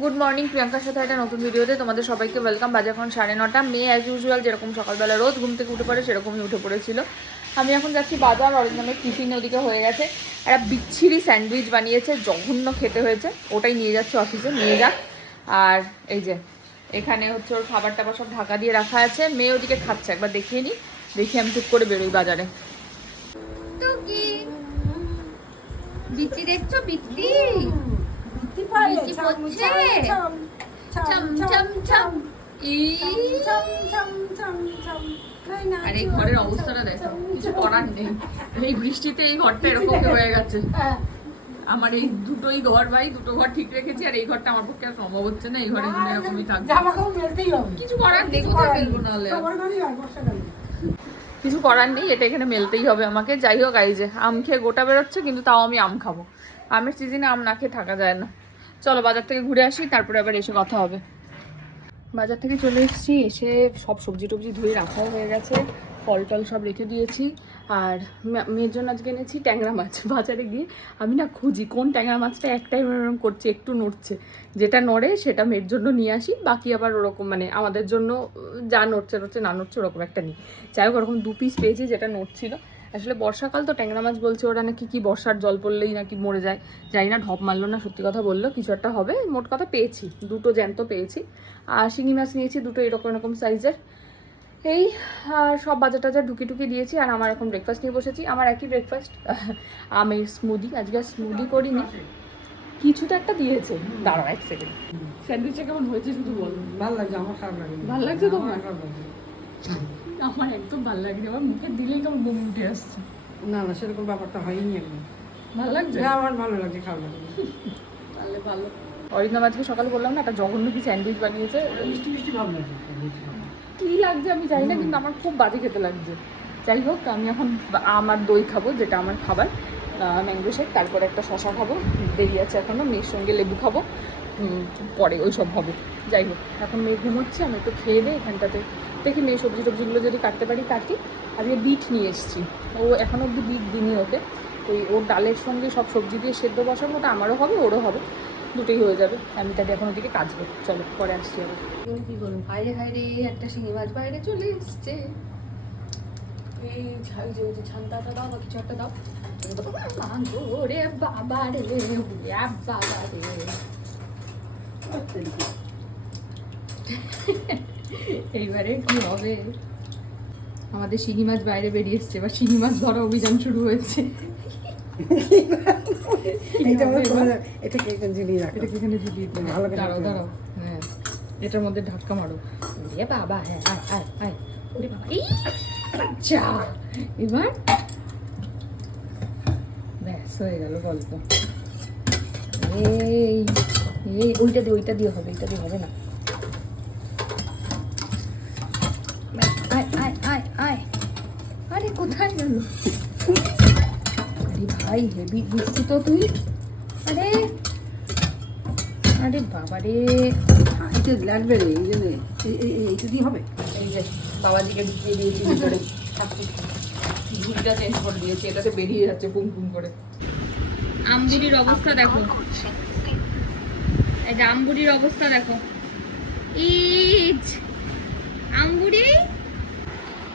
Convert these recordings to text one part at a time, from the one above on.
Good morning প্রিয়াঙ্কার সাথে একটা নতুন ভিডিওতে তোমাদের সবাইকে ওয়েলকাম বাজে এখন সাড়ে নটা। মেয়ে অ্যাজ ইউজুয়াল যেরকম সকালবেলা রোজ ঘুম থেকে উঠে পড়ে সেরকমই উঠে পড়েছিল। আমি এখন যাচ্ছি বাজার অরিজিনামের টিফিন ওদিকে হয়ে গেছে। একটা বিচ্ছিরি স্যান্ডউইচ বানিয়েছে, জঘন্য খেতে হয়েছে। ওটাই নিয়ে যাচ্ছে অফিসে নিয়ে যাক। আর এই যে, এখানে হচ্ছে ওর খাবার টাবার সব ঢাকা দিয়ে রাখা আছে। মেয়ে ওদিকে খাচ্ছে, একবার দেখিয়ে নিই দেখি আমি চুপ করে বেরোই বাজারে। বিত্তি দেখছ বৃষ্টি পড়ছে? আর এই ঘরের অবস্থাটা দেখো কিছু করার নেই। এই বৃষ্টিতে এই ঘরটা এরকম হয়ে গেছে। হ্যাঁ। আমার এই দুটোই ঘর ভাই দুটো ঘর ঠিক রেখেছি আর এই ঘরটা আমার পক্ষে আর সম্ভব হচ্ছে না এই ঘরে মনে এরকমই থাকবে। কিছু করার নেই কোথায় করার নাহলে কিছু করার নেই এটা এখানে মেলতেই হবে আমাকে। যাই হোক এই যে আম খেয়ে গোটা বেরোচ্ছে কিন্তু তাও আমি আম খাব। আমের সিজনে আম না খেয়ে থাকা যায় না। চলো বাজার থেকে ঘুরে আসি, তারপরে আবার এসে কথা হবে। বাজার থেকে চলে এসেছি, এসে সব সবজি টবজি ধুয়ে রাখাও হয়ে গেছে, ফল টল সব রেখে দিয়েছি। আর মেয়ের জন্য আজকে এনেছি ট্যাংরা মাছ। বাজারে গিয়ে আমি না খুঁজি কোন ট্যাংরা মাছটা একটাই এরকম করছে, একটু নড়ছে। যেটা নড়ে সেটা মেয়ের জন্য নিয়ে আসি, বাকি আবার ওরকম মানে আমাদের জন্য যা নড়ছে নড়ছে না নড়ছে ওরকম একটা নিই। যাই হোক, ওরকম দু পিস পেয়েছি যেটা নড়ছিল। আসলে বর্ষাকাল তো ট্যাংরা মাছ বলছে ওরা নাকি কি বর্ষার জল পড়লেই নাকি মরে যায়। জানি না ঢপ মারলো না সত্যি কথা বলল কিছু একটা হবে মোট কথা পেয়েছি দুটো জ্যান্ত পেয়েছি। আর শিঙি মাছ নিয়েছি দুটো এরকম এরকম সাইজের এই সব বাজার টাজার ঢুকি টুকি দিয়েছি আর আমার এখন ব্রেকফাস্ট নিয়ে বসেছি। আমার একই ব্রেকফাস্ট আমের স্মুদি আজকে স্মুদি করিনি। কিছু তো একটা দিয়েছে দাঁড়াও এক সেকেন্ড স্যান্ডউইচটা কেমন হয়েছে শুধু বলো। ভালো লাগছে আমার খারাপ লাগে ভালো লাগছে তোমার? আমার খারাপ লাগছে। আমার একদম ভালো লাগছে আমার মুখে দিলেই কেমন বমি উঠে আসছে। না না সেরকম ব্যাপারটা হয়নি এখন ভালো লাগছে? না আমার ভালো লাগছে খাওয়া লাগে তাহলে ভালো। অরিন্দম আজকে সকালে বললাম না একটা জঘন্য কি স্যান্ডউইচ বানিয়েছে। মিষ্টি মিষ্টি ভালো লাগছে কি লাগছে আমি জানি না কিন্তু আমার খুব বাজে খেতে লাগছে। যাই হোক আমি এখন আমার দই খাব যেটা আমার খাবার। ম্যাঙ্গো শেক, তারপরে একটা শশা খাব, দেরি আছে এখনও মেয়ের সঙ্গে লেবু খাব পরে ওই সব হবে। যাই হোক, এখন মেয়ে ঘুমোচ্ছে, আমি একটু খেয়ে দিই এখানটাতে দেখি মেয়ে সবজি টবজিগুলো যদি কাটতে পারি, কাটি। আজকে বিট নিয়ে এসেছি। ও এখন অব্দি বিট দিনই ওকে। ওই ওর ডালের সঙ্গে সব সবজি দিয়ে সেদ্ধ বসানো ওটা আমারও হবে, ওরও হবে। দুটোই হয়ে যাবে। আমি তাহলে এখন ওদিকে কাচবো চলো, পরে আসছি আবার। কি করুন হাইরে হাইরে একটা শিঙি মাছ বাইরে চলে এসছে। এই যে ছান্তাটা দাও বা কিছু একটা দাও। ওরে বাবা রে বাবা রে। এইবারে কি হবে? আমাদের শিঙি মাছ বাইরে বেরিয়ে এসছে এবার শিঙি মাছ ধরা অভিযান শুরু হয়েছে। এইটা হবে এবার? এটা কে ঝুলিয়ে এটাকে এখানে ঝুলিয়ে ভালো দাঁড়াও দাঁড়াও। হ্যাঁ এটার মধ্যে ধাক্কা মারো। বাবা হ্যাঁ আয় আয় আয় ওরে বাবা। এই যা এবার হয়ে গেল গল্প এই এই ওইটা দিয়ে ওইটা দিয়ে হবে এটা দিয়ে হবে না। আয় আয় আয় আয় আরে কোথায় গেল? আরে ভাই হেভি দিচ্ছি তো তুই। আরে আরে বাবা রে এটা লাগবে রে এই জন্য। এই- এই- এই- এইটা দিয়ে হবে? এই যে বাবাজিকে ঢুকিয়ে দিয়েছি ভিতরে। ঝুলটা চেঞ্জ করে দিয়েছি এটাতে বেরিয়ে যাচ্ছে পুম পুম করে। আমগুড়ির অবস্থা দেখো। এই যে আমগুড়ির অবস্থা দেখো। ইজ আমগুড়ি?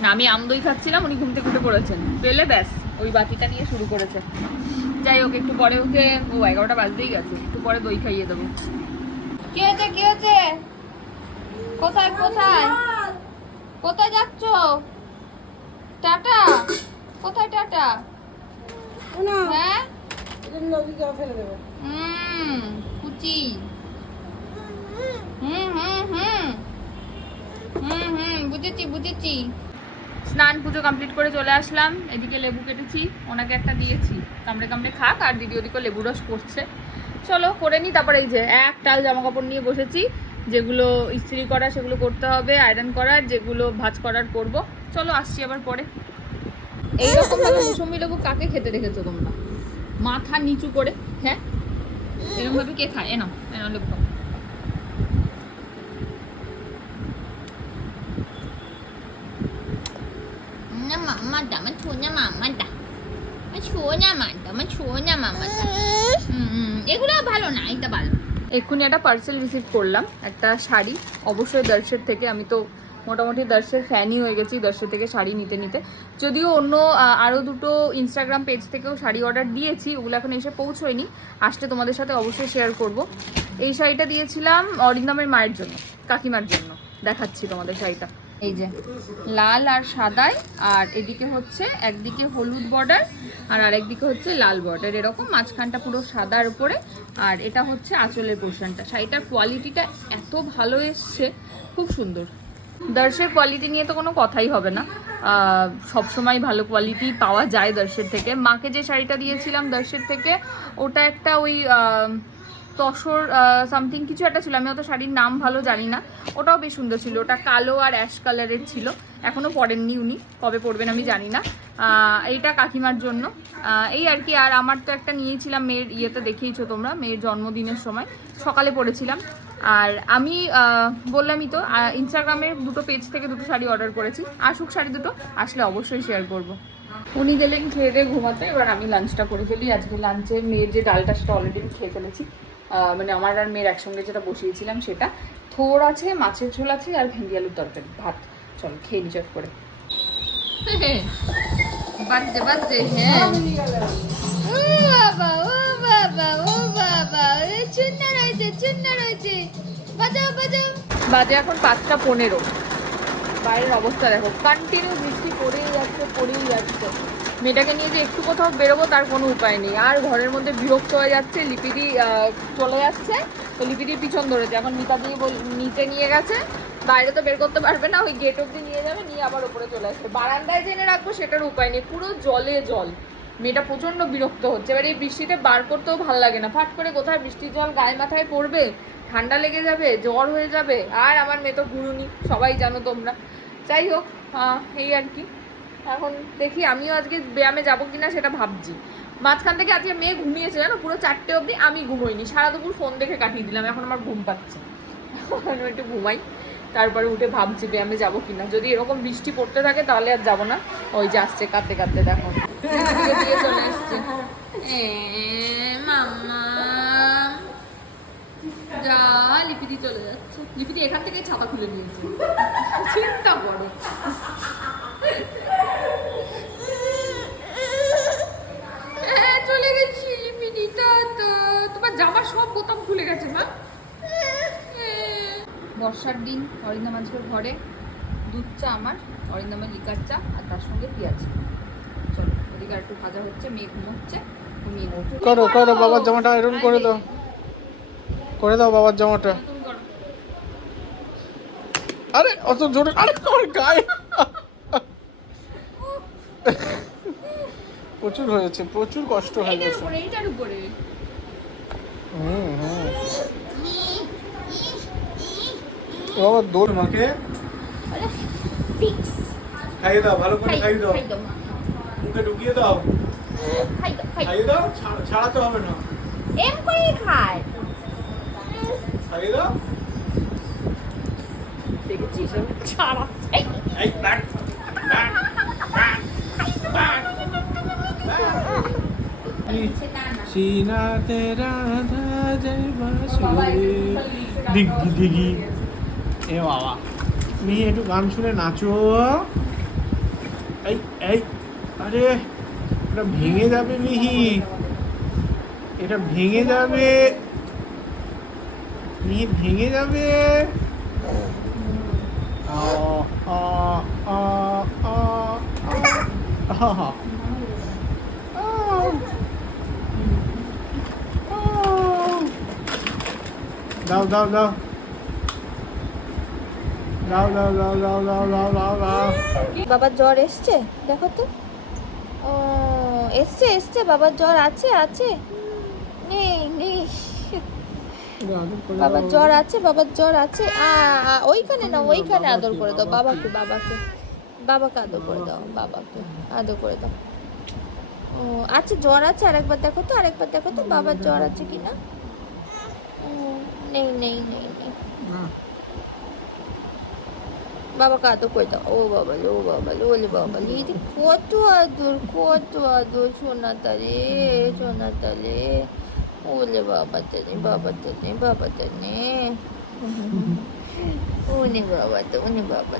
না আমি আম দই খাচ্ছিলাম উনি ঘুম থেকে উঠে পড়েছেন। পেলে ব্যাস ওই বাতিটা নিয়ে শুরু করেছে। যাই হোক একটু পরে ওকে ও এগারোটা বাজতেই গেছে একটু পরে দই খাইয়ে দেবো। কি হয়েছে কি হয়েছে? কোথায় কোথায়? কোথায় যাচ্ছ? টাটা? কোথায় টাটা? হ্যাঁ? নদীকে ফেলে দেবে। হুম কুচি। হুম হুম হুম হুম। হুম বুঝেছি বুঝেছি। স্নান পুজো কমপ্লিট করে চলে আসলাম। এদিকে লেবু কেটেছি ওনাকে একটা দিয়েছি। কামড়ে কামড়ে খাক আর দিদি ওদিকে লেবু রস করছে। চলো করে নিই তারপরে এই যে এক টাল জামা কাপড় নিয়ে বসেছি। যেগুলো ইস্ত্রি করা সেগুলো করতে হবে আয়রন করার যেগুলো ভাজ করার করব। চলো আসছি আবার পরে। এইরকম ভাবে মৌসুমি লেবু কাকে খেতে দেখেছ তোমরা? মাথা নিচু করে হ্যাঁ? এরকমভাবে কে খায়? এনাও এনাও লেবু খাও। এক্ষুনি একটা পার্সেল রিসিভ করলাম একটা শাড়ি। অবশ্যই দর্শের থেকে আমি তো মোটামুটি দর্শের ফ্যানই হয়ে গেছি দর্শের থেকে শাড়ি নিতে নিতে। যদিও অন্য আরও দুটো ইনস্টাগ্রাম পেজ থেকেও শাড়ি অর্ডার দিয়েছি, ওগুলো এখন এসে পৌঁছোয়নি। আসলে তোমাদের সাথে অবশ্যই শেয়ার করব। এই শাড়িটা দিয়েছিলাম অরিন্দমের মায়ের জন্য, কাকিমার জন্য। দেখাচ্ছি তোমাদের শাড়িটা। এই যে, লাল আর সাদায়, আর এদিকে হচ্ছে একদিকে হলুদ বর্ডার আর আরেকদিকে হচ্ছে লাল বর্ডার এরকম মাঝখানটা পুরো সাদার উপরে, আর এটা হচ্ছে আঁচলের পোর্শনটা শাড়িটার কোয়ালিটিটা এত ভালো এসছে, খুব সুন্দর। দর্শের কোয়ালিটি নিয়ে তো কোনো কথাই হবে না। সবসময় ভালো কোয়ালিটি পাওয়া যায় দর্শের থেকে। মাকে যে শাড়িটা দিয়েছিলাম দর্শের থেকে, ওটা একটা ওই তসর সামথিং কিছু একটা ছিল। আমি অত শাড়ির নাম ভালো জানি না। ওটাও বেশ সুন্দর ছিল। ওটা কালো আর অ্যাশ কালারের ছিল। এখনও পরেননি উনি। কবে পরবেন আমি জানি না। এইটা কাকিমার জন্য। এই আর কি, আর আমার তো একটা নিয়েছিলাম মেয়ের ইয়েতে দেখিয়েছো তোমরা, মেয়ের জন্মদিনের সময়। সকালে পরেছিলাম আর আমি বললামই তো ইনস্টাগ্রামের দুটো পেজ থেকে দুটো শাড়ি অর্ডার করেছি। আসুক শাড়ি দুটো, আসলে অবশ্যই শেয়ার করব। উনি গেলেন খেয়ে দিয়ে ঘুমাতে, এবার আমি লাঞ্চটা করে ফেলি। আজকে লাঞ্চে মেয়ের যে ডালটা, সেটা অলরেডি খেয়ে ফেলেছি। মানে আমার আর মেয়ের একসঙ্গে যেটা বসিয়েছিলাম, সেটা। থোর আছে, মাছের ঝোল আছে, আর ভেন্ডি আলুর তরকারি। ভাত, চলো, খেয়ে নি চট করে। বাজছে বাজছে হ্যাঁ। ও বাবা ও বাবা ও বাবা রয়েছে রয়েছে। বাজাও বাজাও। বাজে এখন পাঁচটা পনেরো। বাইরের অবস্থা দেখো কন্টিনিউ বৃষ্টি পড়েই যাচ্ছে পড়েই যাচ্ছে। মেয়েটাকে নিয়ে যে একটু কোথাও বেরোবো, তার কোনো উপায় নেই। আর ঘরের মধ্যে বিরক্ত হয়ে যাচ্ছে লিপিদি চলে যাচ্ছে। তো লিপিদির পিছন ধরেছে। এখন মিতা দিয়ে নিচে নিয়ে গেছে। বাইরে তো বের করতে পারবে না, ওই গেট অব্দি নিয়ে যাবে, নিয়ে আবার ওপরে চলে আসবে। বারান্দায় জেনে রাখব সেটার উপায় নেই, পুরো জলে জল। মেয়েটা প্রচণ্ড বিরক্ত হচ্ছে, এবার এই বৃষ্টিতে বার করতেও ভালো লাগে না। ফাট করে কোথায় বৃষ্টির জল গায়ে মাথায় পড়বে? ঠান্ডা লেগে যাবে, জ্বর হয়ে যাবে, আর আমার মেয়ে তো ঘুরুনি, সবাই জানো তোমরা। যাই হোক এই আর কি। এখন দেখি আমিও আজকে ব্যায়ামে যাব কিনা সেটা ভাবছি। মাঝখান থেকে আজকে মেয়ে ঘুমিয়েছে, জানো? পুরো চারটে অবধি আমি ঘুমোইনি। সারা দুপুর ফোন দেখে কাটিয়ে দিলাম, এখন আমার ঘুম পাচ্ছে। একটু ঘুমাই। তারপরে উঠে ভাবছি ব্যায়ামে যাব কিনা। যদি এরকম বৃষ্টি পড়তে থাকে তাহলে আর যাব না। ওই যে আসছে কাঁদতে কাঁদতে, দেখো। চলে এসছে যা লিপিদি চলে যাচ্ছে। লিপিদি এখান থেকে ছাতা খুলে নিয়েছে। চিন্তা করো। বর্ষার দিন অরিন্দম আজকের ঘরে। দুধ চা আমার অরিন্দমের লিকার চা আর তার সঙ্গে পেঁয়াজ। চলো ওদিকে একটু ভাজা হচ্ছে মেয়ে ঘুমোচ্ছে ঘুমিয়ে করো করো বাবার জামাটা আয়রন করে দাও। করে দাও বাবার জামাটা। আরে অত জোরে আরে আমার গায়ে। প্রচুর হয়েছে প্রচুর কষ্ট হয়ে গেছে। এইটার উপরে। হুম হুম। ও বাবা দোল মাকে। খাইয়ে দাও ভালো করে খাইয়ে দাও। মুখে ঢুকিয়ে দাও। খাইয়ে দাও ছাড়াতে হবে না। এম করে দাও। ছাড়া। এই। ব্যাট ব্যাট ব্যাট ব্যাট सीना এ বাবা। তুমি একটু গান শুনে নাচো। এই এই, আরে, এটা ভেঙে যাবে মিহি। এটা ভেঙে যাবে। মিহি ভেঙে যাবে। দাও দাও দাও। দাও দাও দাও দাও দাও দাও দাও বাবার জ্বর এসছে? দেখো তো। ও, এসছে এসছে, বাবার জ্বর আছে আছে। নেই নেই। বাবার জ্বর আছে, বাবার জ্বর আছে। ওইখানে না ওইখানে আদর করে দাও, বাবাকে বাবাকে। বাবাকে আদর করে দাও, বাবাকে আদর করে দাও। ও আচ্ছা জ্বর আছে, আরেকবার দেখো তো, আরেকবার দেখো তো, বাবার জ্বর আছে কি না নেই নেই নেই নেই। বাবাকে আদর করে দাও? ও বাবা ও বাবা ওলে বাবা দিদি কত আদর কত আদর সোনাতা রে সোনাতা রে ও ওলে বাবা জানে বাবা জানে বাবা জানে ওনে বাবা তো উনি বাবা